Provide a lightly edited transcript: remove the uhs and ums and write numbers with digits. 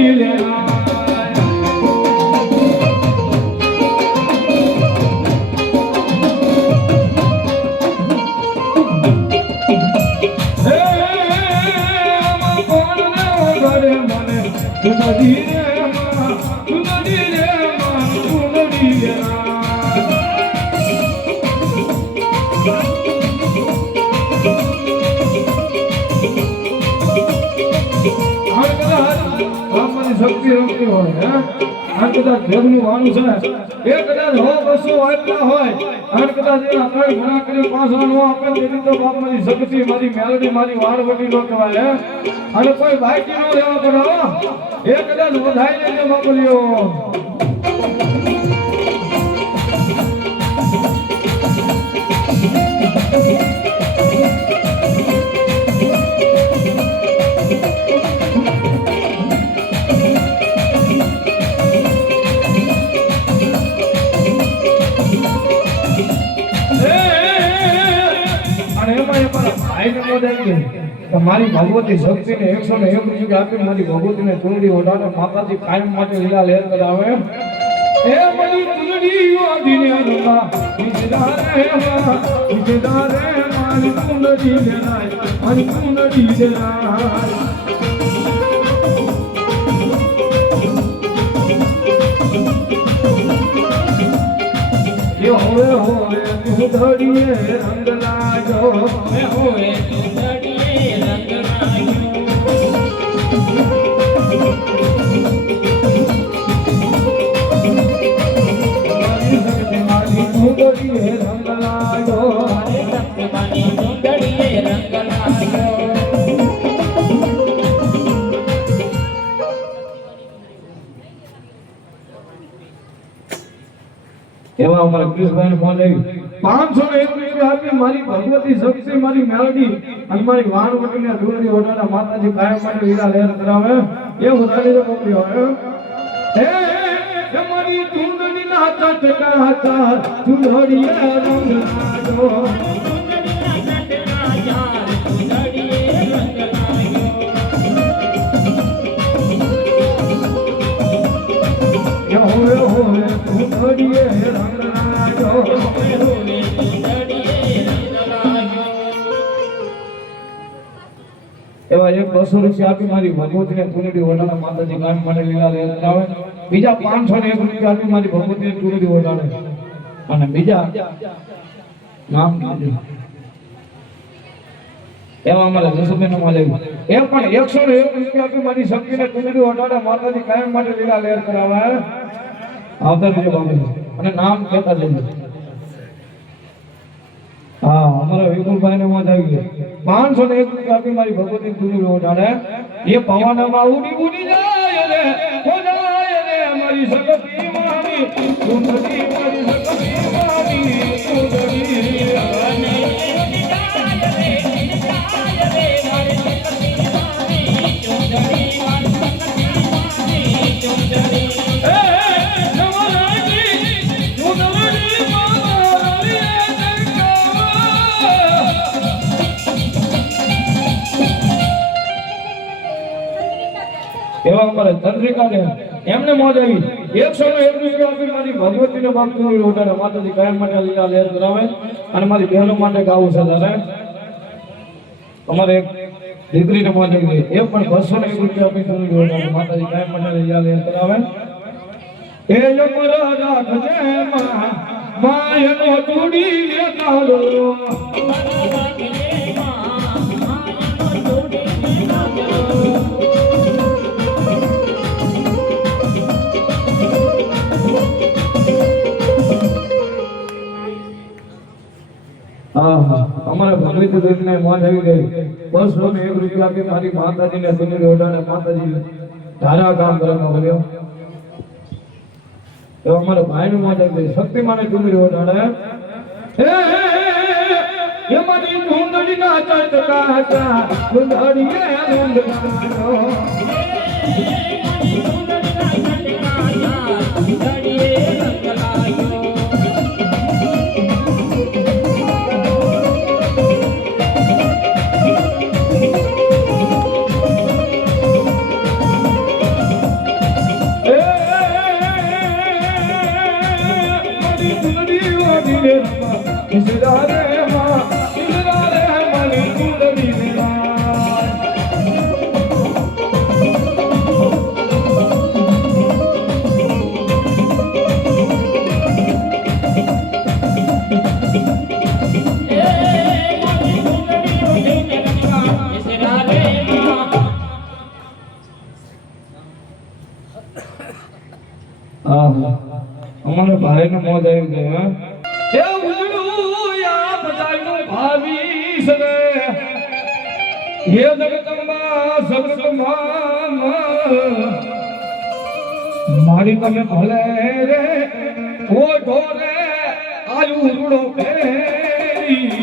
ચૂંદડી લેવા ચૂંદડી રે માં ચૂંદડી રે માં ચૂંદડી રે શક્તિ રમતી હોય આ કદાચ ભેગનું વાણું છે એ કદાચ 100-200 વાતના હોય આ કદાચ એના કઈ ઘણા કરી પાછા નો આપે તેની તો બાપ મારી શક્તિ મારી મેલડી મારી વાળ વટી નો કહેવાય અને કોઈ બાકી નો રહેવા પડે એ કદાચ વધાઈ લેજે બાપલીઓ મારી ભગવતી શક્તિ ને 101 રૂપિયા આપી મારી ભગવતી ને ચૂંદડી ઓઢાડે માતાજી કાયમ માટે લીલા લહેર કરાવે એ મારી ચૂંદડી ઓઢીને રમા વિજેદાર રે મારી ચૂંદડી લેનાય મારી ચૂંદડી લેનાય હોવે હોવે ચૂંદડીએ રંગ લાગ્યો હોવે હોવે ચૂંદડીએ રંગ લાગ્યો મારી ચૂંદડીએ રંગ લાગ્યો મારી ચૂંદડીએ રંગ લાગ્યો એવા અમારા કૃષ્ણભાઈ ફોન આવી 501 રૂપિયા આપી મારી ભગવતી શક્તિ મારી મેલડી અને મારી વાણવટીને ચૂંદડી ઓઢાડા માતાજી કાયમ માટે લીલા લહેર કરાવે એ વધારે તો મોકલી હોય હે મારી ચૂંદડી ના ચટકા હતા ચૂંદડીએ રંગ લાગ્યો હોવે હોવે ચૂંદડીએ રંગ લાગ્યો હોવે હોવે ચૂંદડીએ રંગ લાગ્યો એવા 200 રૂપિયા આપી મારી ભગવતીને ચૂંદડી ઓઢાડે માતાજી કાયમ માટે લીલા લહેર કરાવે બીજા 501 રૂપિયા આપી મારી ભગવતીને ચૂંદડી ઓઢાડે અને બીજા નામ કીધું એવા અમારા જસુબેન માં લેવું એ પણ 101 રૂપિયા આપી મારી શક્તિને ચૂંદડી ઓઢાડે માતાજી કાયમ માટે લીલા લહેર કરાવે આવતા બીજો બાબુ અને નામ કહેતા જઈએ હા અમારા વિપુલભાઈ ને મોજ આવી ગઈ 501 રૂપિયા આપી મારી ભગવતી ચૂંદડી ઓઢાડે એ પવનમાં ઉડી ઉડી જાય રે મારી શક્તિ મારી ચૂંદડી મારી શક્તિ મારી ચૂંદડી એવા અમારે ચંદ્રિકા ને એમને મોજ આવી 101 રૂપિયા આપી મારી ભગવતીને બાપ ચૂંદડી ઓઢાડે માતાજી કાયમ માટે લીલા લહેર કરાવે અને મારી બહેનો માટે ગાવું છે તારે અમારે એક દીકરીને મોજ આવી એ પણ 201 રૂપિયા આપી ચૂંદડી ઓઢાડે માતાજી કાયમ માટે લીલા લહેર કરાવે એ અમારા રાખજે માયનો ચૂડી લેતા લો અમારે ભગવતી દેવને મોજ આવી ગઈ 201 રૂપિયા આપી મારી માતાજીને ચૂંદડી ઓઢાડે માતાજી ધારા કામ કરવામાં કર્યો તો અમારા ભાઈ નું મોજ આવી ગઈ શક્તિ માને ચૂંદડી ઓઢાડે એ મારી ચૂંદડી ના ચટકા હતા ચૂંદડીએ રંગ લાગ્યો અમારે ભાઈને મોજ આવી ગઈ હા એ ઉજળું આ બધાયનું ભાવીશ રે હે જગદંબા સર્વતમાં મારી તમે ભલે રે ઓ ઢોરે આયુ ઉડો પેરિયો